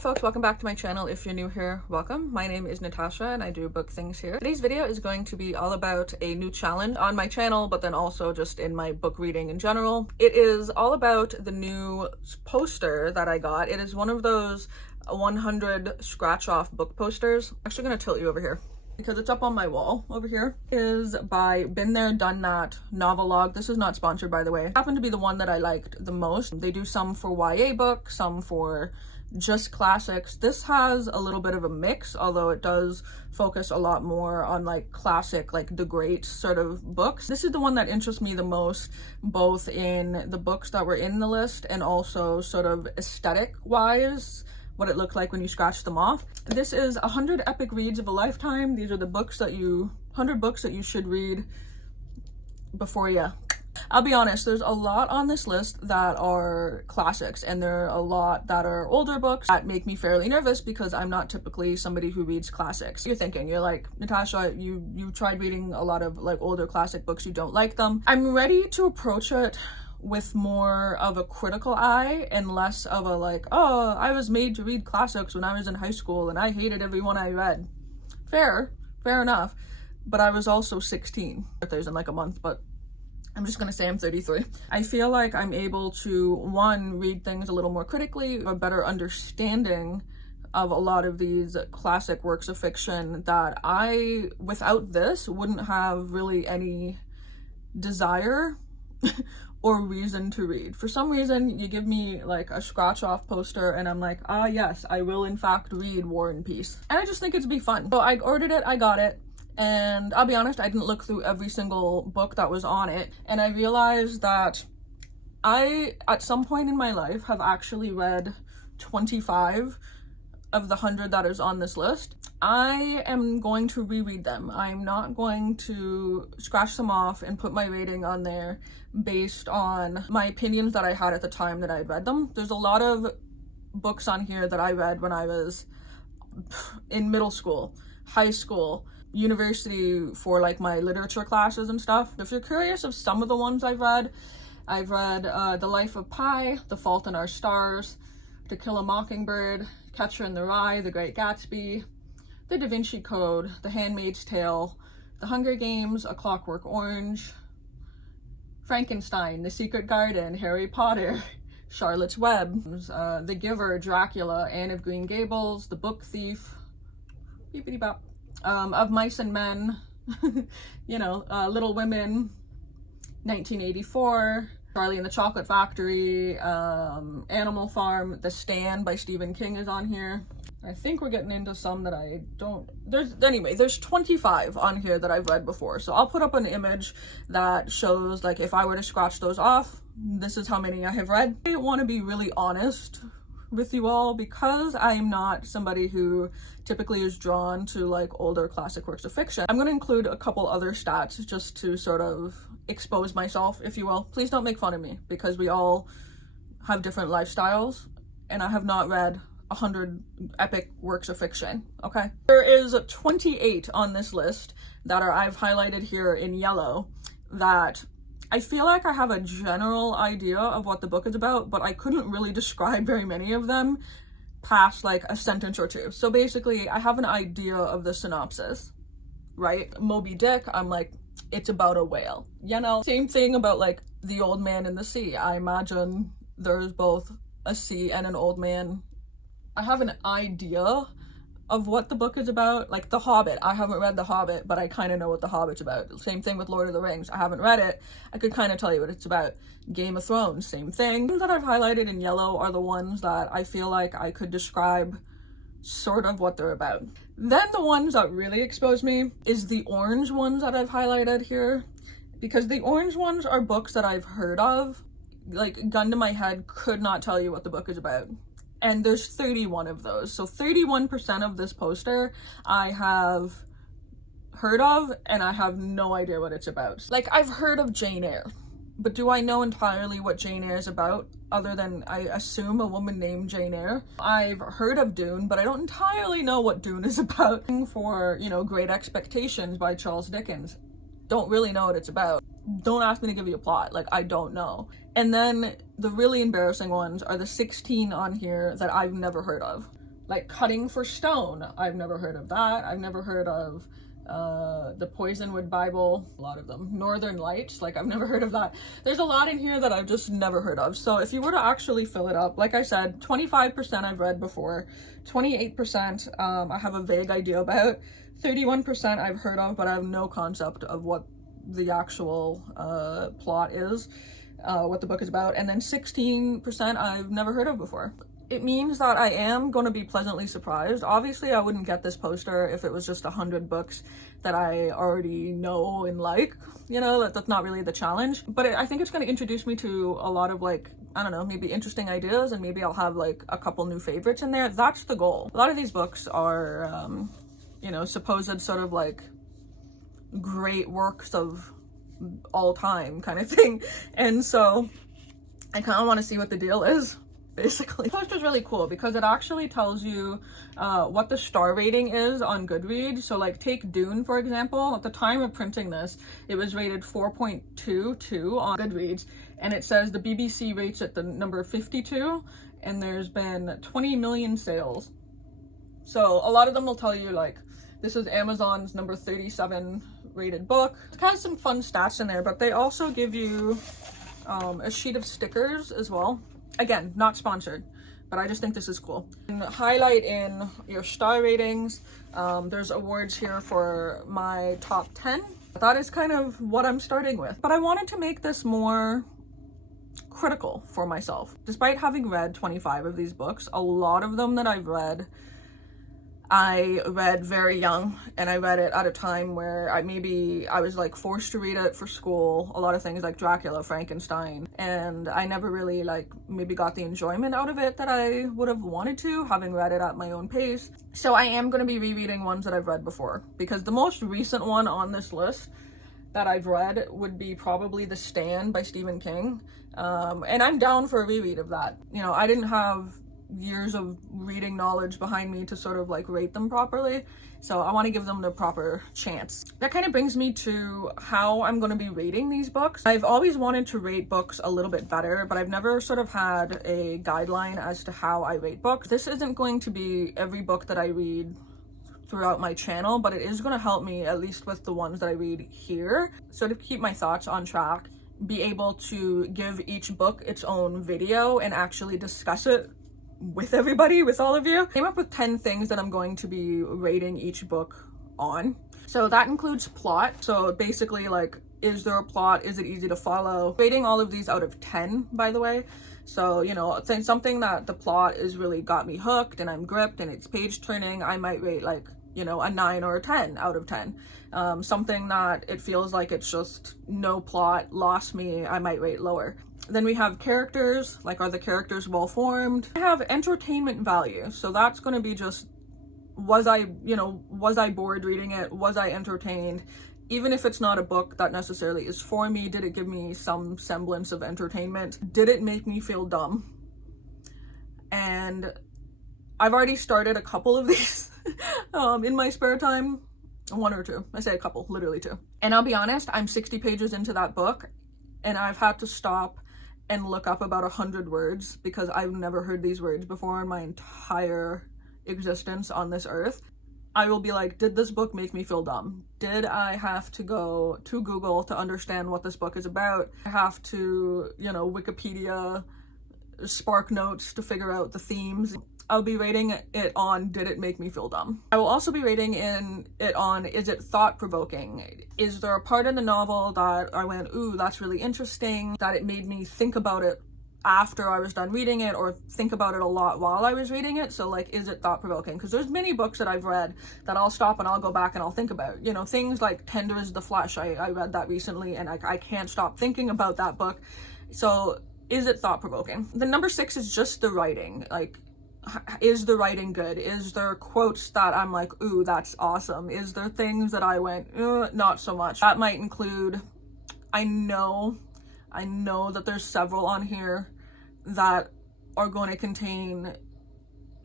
Folks, welcome back to my channel. If you're new here, welcome. My name is Natasha and I do book things here. Today's video is going to be all about a new challenge on my channel, but then also just in my book reading in general. It is all about the new poster that I got. It is one of those 100 scratch off book posters. I'm actually going to tilt you over here because it's up on my wall over here. It is by Been There, Done That Novelog. This is not sponsored, by the way. It happened to be the one that I liked the most. They do some for YA books, some for just classics. This has a little bit of a mix, although it does focus a lot more on like classic, like the great sort of books. This is the one that interests me the most, both in the books that were in the list and also sort of aesthetic wise, what it looked like when you scratch them off. This is 100 epic reads of a lifetime. These are the books that 100 books that you should read before you. I'll be honest, there's a lot on this list that are classics, and there are a lot that are older books that make me fairly nervous because I'm not typically somebody who reads classics. You're thinking, you're like, Natasha, you tried reading a lot of like older classic books, you don't like them. I'm ready to approach it with more of a critical eye and less of a like, oh, I was made to read classics when I was in high school and I hated every one I read. Fair enough. But I was also 16. Birthday's in like a month, but I'm just gonna say I'm 33. I feel like I'm able to, one, read things a little more critically, a better understanding of a lot of these classic works of fiction that I, without this, wouldn't have really any desire or reason to read. For some reason, you give me like a scratch off poster and I'm like, ah yes, I will in fact read War and Peace. And I just think it'd be fun. So I ordered it, I got it. And I'll be honest, I didn't look through every single book that was on it. And I realized that I, at some point in my life, have actually read 25 of the 100 that is on this list. I am going to reread them. I'm not going to scratch them off and put my rating on there based on my opinions that I had at the time that I read them. There's a lot of books on here that I read when I was in middle school, high school, university for like my literature classes and stuff. If you're curious of some of the ones I've read The Life of Pi, The Fault in Our Stars, To Kill a Mockingbird, Catcher in the Rye, The Great Gatsby, The Da Vinci Code, The Handmaid's Tale, The Hunger Games, A Clockwork Orange, Frankenstein, The Secret Garden, Harry Potter, Charlotte's Web, The Giver, Dracula, Anne of Green Gables, The Book Thief, beepity bop. Of Mice and Men, Little Women, 1984, Charlie and the Chocolate Factory, Animal Farm, The Stand by Stephen King is on here. I think we're getting into some that I don't, there's 25 on here that I've read before. So I'll put up an image that shows like if I were to scratch those off, this is how many I have read. I want to be really honest with you all because I'm not somebody who typically is drawn to like older classic works of fiction. I'm going to include a couple other stats just to sort of expose myself, if you will. Please don't make fun of me because we all have different lifestyles and I have not read 100 epic works of fiction, okay? There is 28 on this list that I've highlighted here in yellow that I feel like I have a general idea of what the book is about, but I couldn't really describe very many of them past like a sentence or two. So basically, I have an idea of the synopsis, right? Moby Dick, I'm like, it's about a whale. Same thing about like The Old Man in the Sea. I imagine there's both a sea and an old man. I have an idea of what the book is about. Like The Hobbit, I haven't read The Hobbit, but I kind of know what The Hobbit's about. Same thing with Lord of the Rings, I haven't read it, I could kind of tell you what it's about. Game of Thrones, same thing. The ones that I've highlighted in yellow are the ones that I feel like I could describe sort of what they're about. Then the ones that really expose me is the orange ones that I've highlighted here, because the orange ones are books that I've heard of, like gun to my head, could not tell you what the book is about. And there's 31 of those. So 31% of this poster I have heard of and I have no idea what it's about. Like I've heard of Jane Eyre, but do I know entirely what Jane Eyre is about other than I assume a woman named Jane Eyre? I've heard of Dune, but I don't entirely know what Dune is about. For, Great Expectations by Charles Dickens. Don't really know what it's about. Don't ask me to give you a plot, like I don't know. And then the really embarrassing ones are the 16 on here that I've never heard of. Like Cutting for Stone, I've never heard of that. I've never heard of the Poisonwood Bible, a lot of them. Northern Lights, like I've never heard of that. There's a lot in here that I've just never heard of. So if you were to actually fill it up, like I said, 25% I've read before, 28% I have a vague idea about, 31% I've heard of, but I have no concept of what the actual plot is, what the book is about, and then 16% I've never heard of before. It means that I am going to be pleasantly surprised. Obviously, I wouldn't get this poster if it was just 100 books that I already know and like, you know, that's not really the challenge. But I think it's going to introduce me to a lot of, like, I don't know, maybe interesting ideas, and maybe I'll have like a couple new favorites in there. That's the goal. A lot of these books are, you know, supposed sort of like great works of all time kind of thing. And so I kind of want to see what the deal is. Basically, the poster's really cool because it actually tells you what the star rating is on Goodreads. So like take Dune, for example. At the time of printing this, it was rated 4.22 on Goodreads, and it says the BBC rates it the number 52, and there's been 20 million sales. So a lot of them will tell you like, this is Amazon's number 37 rated book. It has some fun stats in there, but they also give you a sheet of stickers as well. Again, not sponsored, but I just think this is cool. And highlight in your star ratings. There's awards here for my top 10. That is kind of what I'm starting with. But I wanted to make this more critical for myself. Despite having read 25 of these books, a lot of them that I've read, I read very young, and I read it at a time where I was like forced to read it for school. A lot of things like Dracula, Frankenstein, and I never really like maybe got the enjoyment out of it that I would have wanted to, having read it at my own pace. So I am going to be rereading ones that I've read before, because the most recent one on this list that I've read would be probably The Stand by Stephen King, and I'm down for a reread of that. You know, I didn't have years of reading knowledge behind me to sort of like rate them properly, so I want to give them the proper chance. That kind of brings me to how I'm going to be rating these books. I've always wanted to rate books a little bit better, but I've never sort of had a guideline as to how I rate books. This isn't going to be every book that I read throughout my channel, but it is going to help me, at least with the ones that I read here, sort of keep my thoughts on track, be able to give each book its own video and actually discuss it with everybody, with all of you. I came up with 10 things that I'm going to be rating each book on. So that includes plot. So basically, like, is there a plot? Is it easy to follow? Rating all of these out of 10, by the way. So, you know, something that the plot is really got me hooked and I'm gripped and it's page turning, I might rate like, you know, a 9 or a 10 out of 10. Something that it feels like it's just no plot, lost me, I might rate lower. Then we have characters, like, are the characters well formed? I have entertainment value, so that's going to be just, was I bored reading it? Was I entertained? Even if it's not a book that necessarily is for me, did it give me some semblance of entertainment? Did it make me feel dumb? And I've already started a couple of these in my spare time. 1 or 2. I say a couple, literally 2. And I'll be honest, I'm 60 pages into that book, and I've had to stop and look up about 100 words because I've never heard these words before in my entire existence on this earth. I will be like, did this book make me feel dumb? Did I have to go to Google to understand what this book is about? I have to, you know, Wikipedia, Spark Notes to figure out the themes. I'll be rating it on, did it make me feel dumb? I will also be rating it on, is it thought-provoking? Is there a part in the novel that I went, ooh, that's really interesting, that it made me think about it after I was done reading it, or think about it a lot while I was reading it? So like, is it thought-provoking? Because there's many books that I've read that I'll stop and I'll go back and I'll think about, you know, things like Tender is the Flesh. I read that recently and I can't stop thinking about that book. So is it thought-provoking? The number 6 is just the writing. Like, is the writing good? Is there quotes that I'm like, ooh, that's awesome? Is there things that I went, not so much? That might include, I know that there's several on here that are going to contain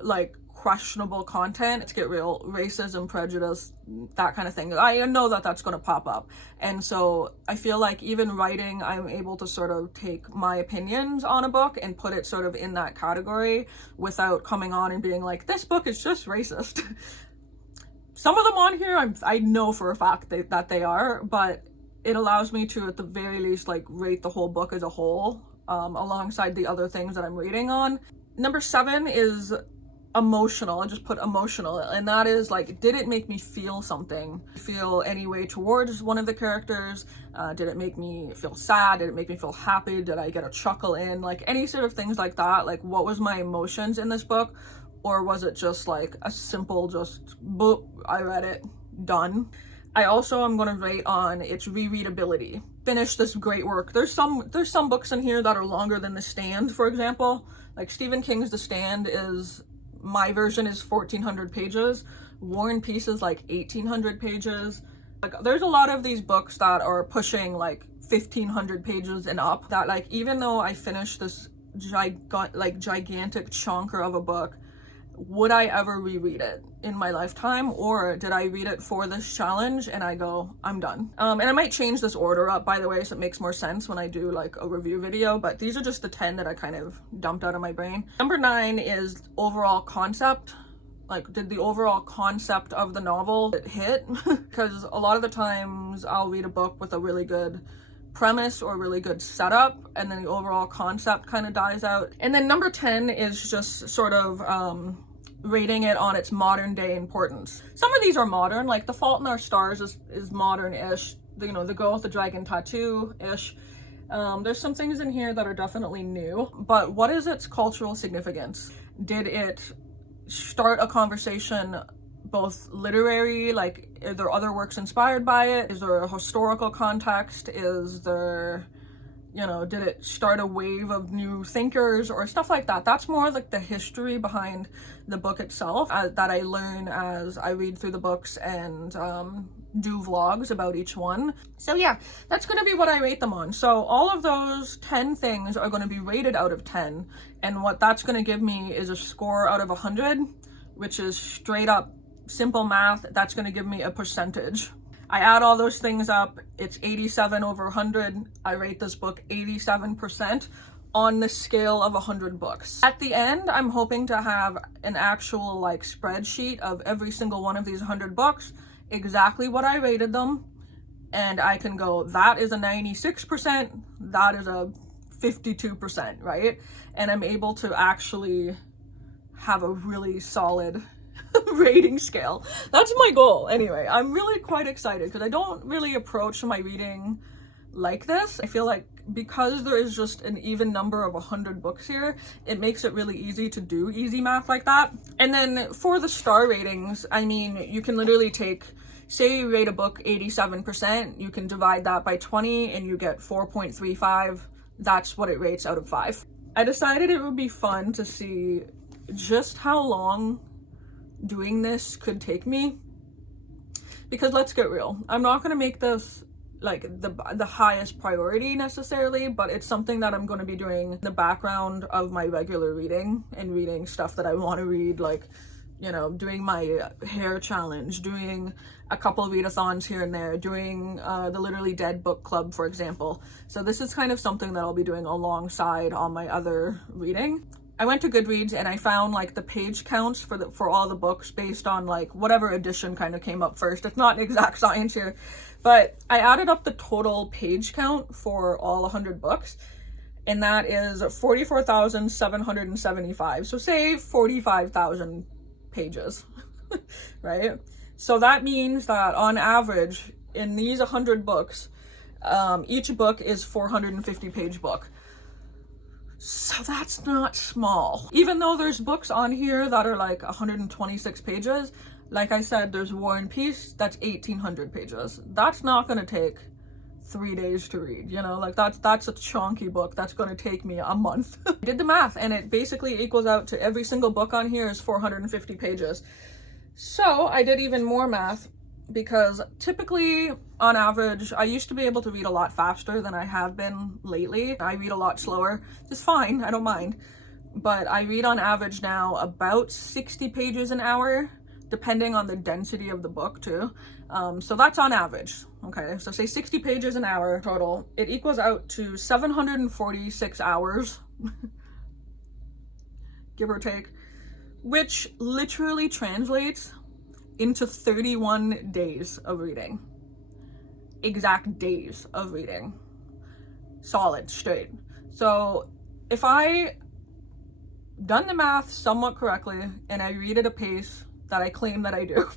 like questionable content. Let's get real, racism, prejudice, that kind of thing. I know that that's going to pop up. And so I feel like even writing, I'm able to sort of take my opinions on a book and put it sort of in that category without coming on and being like, this book is just racist. Some of them on here, I know for a fact that they are, but it allows me to, at the very least, like rate the whole book as a whole, alongside the other things that I'm reading on. Number 7 is emotional. I just put emotional, and that is like, did it make me feel something? Feel any way towards one of the characters? Did it make me feel sad? Did it make me feel happy? Did I get a chuckle in? Like any sort of things like that. Like, what was my emotions in this book? Or was it just like a simple, just boop, I read it, done? I also am going to rate on its rereadability. Finish this great work. There's some books in here that are longer than The Stand, for example. Like Stephen King's The Stand is, my version is 1,400 pages. War and Peace is like 1,800 pages. Like there's a lot of these books that are pushing like 1,500 pages and up, that like, even though I finished this gigantic chunker of a book, would I ever reread it in my lifetime, or did I read it for this challenge and I go, I'm done? And I might change this order up, by the way, so it makes more sense when I do like a review video, but these are just the 10 that I kind of dumped out of my brain. Number 9 is overall concept. Like, did the overall concept of the novel hit? Because a lot of the times I'll read a book with a really good premise or really good setup, and then the overall concept kind of dies out. And then number 10 is just sort of rating it on its modern day importance. Some of these are modern, like The Fault in Our Stars is modern-ish. You know, The Girl with the Dragon Tattoo-ish. There's some things in here that are definitely new, but what is its cultural significance? Did it start a conversation, both literary, like are there other works inspired by it? Is there a historical context? Is there, you know, did it start a wave of new thinkers or stuff like that? That's more like the history behind the book itself that I learn as I read through the books and do vlogs about each one. So yeah, that's going to be what I rate them on. So all of those 10 things are going to be rated out of 10, and what that's going to give me is a score out of 100, which is straight up simple math. That's going to give me a percentage. I add all those things up, it's 87 over 100. I rate this book 87% on the scale of 100 books. At the end, I'm hoping to have an actual like spreadsheet of every single one of these 100 books, exactly what I rated them, and I can go, that is a 96%, that is a 52%, right? And I'm able to actually have a really solid rating scale. That's my goal. Anyway, I'm really quite excited because I don't really approach my reading like this. I feel like because there is just an even number of 100 books here, it makes it really easy to do easy math like that. And then for the star ratings, I mean, you can literally take, say you rate a book 87%, you can divide that by 20 and you get 4.35. That's what it rates out of 5. I decided it would be fun to see just how long doing this could take me, because let's get real, I'm not going to make this like the highest priority necessarily, but it's something that I'm going to be doing in the background of my regular reading, and reading stuff that I want to read, like, you know, doing my hair challenge, doing a couple of readathons here and there, doing the Literally Dead book club, for example. So this is kind of something that I'll be doing alongside all my other reading. I went to Goodreads and I found like the page counts for all the books based on like whatever edition kind of came up first. It's not an exact science here, but I added up the total page count for all 100 books, and that is 44,775. So say 45,000 pages, right? So that means that on average in these 100 books, each book is 450 page book. So that's not small. Even though there's books on here that are like 126 pages, like I said, there's War and Peace, that's 1,800 pages. That's not gonna take 3 days to read, you know, like that's a chunky book that's gonna take me a month. I did the math and it basically equals out to every single book on here is 450 pages. So I did even more math, because typically on average I used to be able to read a lot faster than I have been lately. I read a lot slower, just fine, I don't mind, but I read on average now about 60 pages an hour, depending on the density of the book too. So that's on average. Okay, so say 60 pages an hour total. It equals out to 746 hours, give or take, which literally translates into 31 days of reading. Exact days of reading. Solid, straight. So if I done the math somewhat correctly and I read at a pace that I claim that I do,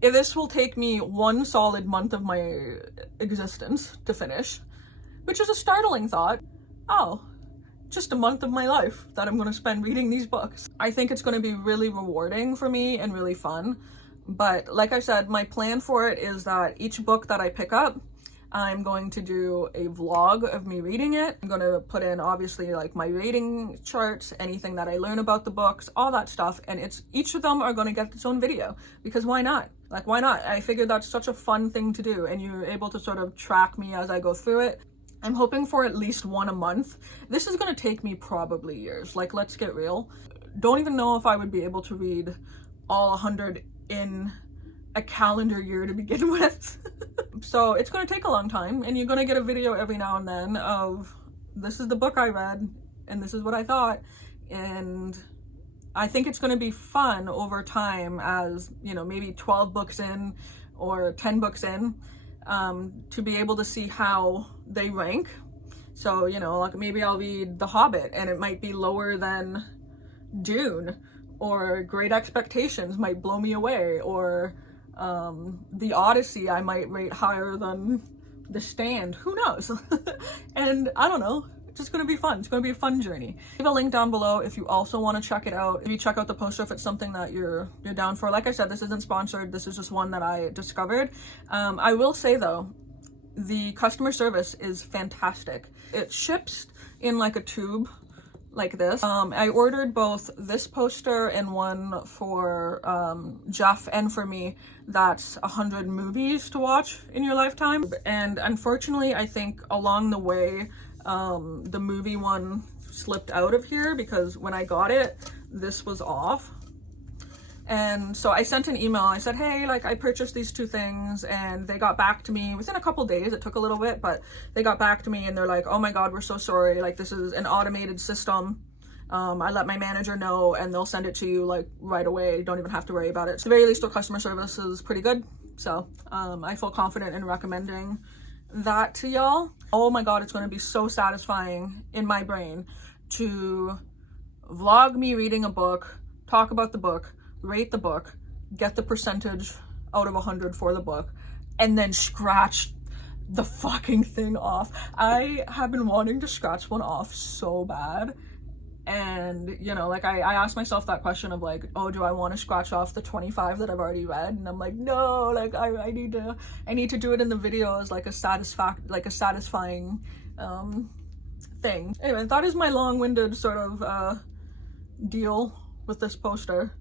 this will take me one solid month of my existence to finish, which is a startling thought. Oh, just a month of my life that I'm going to spend reading these books. I think it's going to be really rewarding for me and really fun. But like I said, my plan for it is that each book that I pick up, I'm going to do a vlog of me reading it. I'm going to put in obviously like my rating charts, anything that I learn about the books, all that stuff. And each of them are going to get its own video, because why not? Like, why not? I figured that's such a fun thing to do, and you're able to sort of track me as I go through it. I'm hoping for at least one a month. This is going to take me probably years. Like, let's get real. Don't even know if I would be able to read all 100 in a calendar year to begin with. So it's going to take a long time, and you're going to get a video every now and then of, this is the book I read and this is what I thought. And I think it's going to be fun over time, as, you know, maybe 12 books in or 10 books in, to be able to see how they rank. So, you know, like maybe I'll read The Hobbit and it might be lower than Dune, or Great Expectations might blow me away, or The Odyssey I might rate higher than The Stand. Who knows? And I don't know. It's just going to be fun. It's going to be a fun journey. Leave a link down below if you also want to check it out. If you check out the poster, if it's something that you're down for. Like I said, this isn't sponsored. This is just one that I discovered. I will say though, the customer service is fantastic. It ships in like a tube like this. I ordered both this poster and one for Jeff and for me. That's 100 movies to watch in your lifetime. And unfortunately, I think along the way, the movie one slipped out of here, because when I got it, this was off. And so I sent an email. I said, hey, like, I purchased these two things, and they got back to me within a couple days. It took a little bit, but they got back to me and they're like, oh my God, we're so sorry. Like, this is an automated system. I let my manager know and they'll send it to you like right away. You don't even have to worry about it. So at the very least, their customer service is pretty good. So I feel confident in recommending that to y'all. Oh my God, it's going to be so satisfying in my brain to vlog me reading a book, talk about the book, rate the book, get the percentage out of 100 for the book, and then scratch the fucking thing off. I have been wanting to scratch one off so bad. And, you know, like I asked myself that question of like, oh, do I want to scratch off the 25 that I've already read? And I'm like, no, like I need to do it in the video as like a satisfying thing. Anyway, that is my long-winded sort of deal with this poster.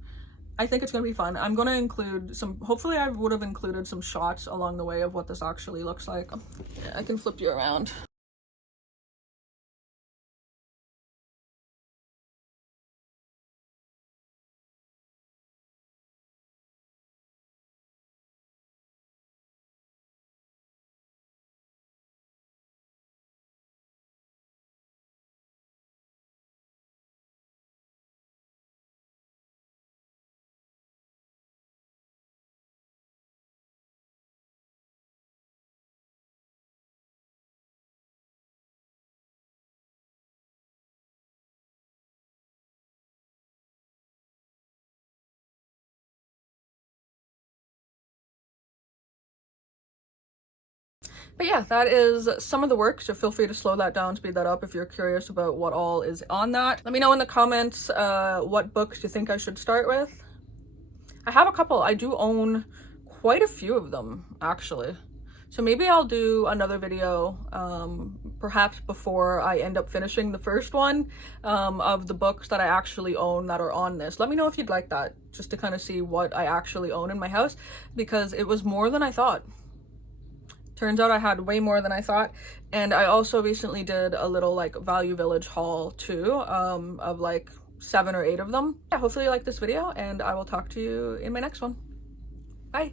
I think it's gonna be fun. I'm gonna include some, hopefully I would have included some shots along the way of what this actually looks like. Yeah, I can flip you around. But yeah, that is some of the work, so feel free to slow that down, speed that up if you're curious about what all is on that. Let me know in the comments what books you think I should start with. I have a couple. I do own quite a few of them, actually. So maybe I'll do another video, perhaps before I end up finishing the first one, of the books that I actually own that are on this. Let me know if you'd like that, just to kind of see what I actually own in my house, because it was more than I thought. Turns out I had way more than I thought. And I also recently did a little like Value Village haul too, of like 7 or 8 of them. Yeah, hopefully you like this video, and I will talk to you in my next one.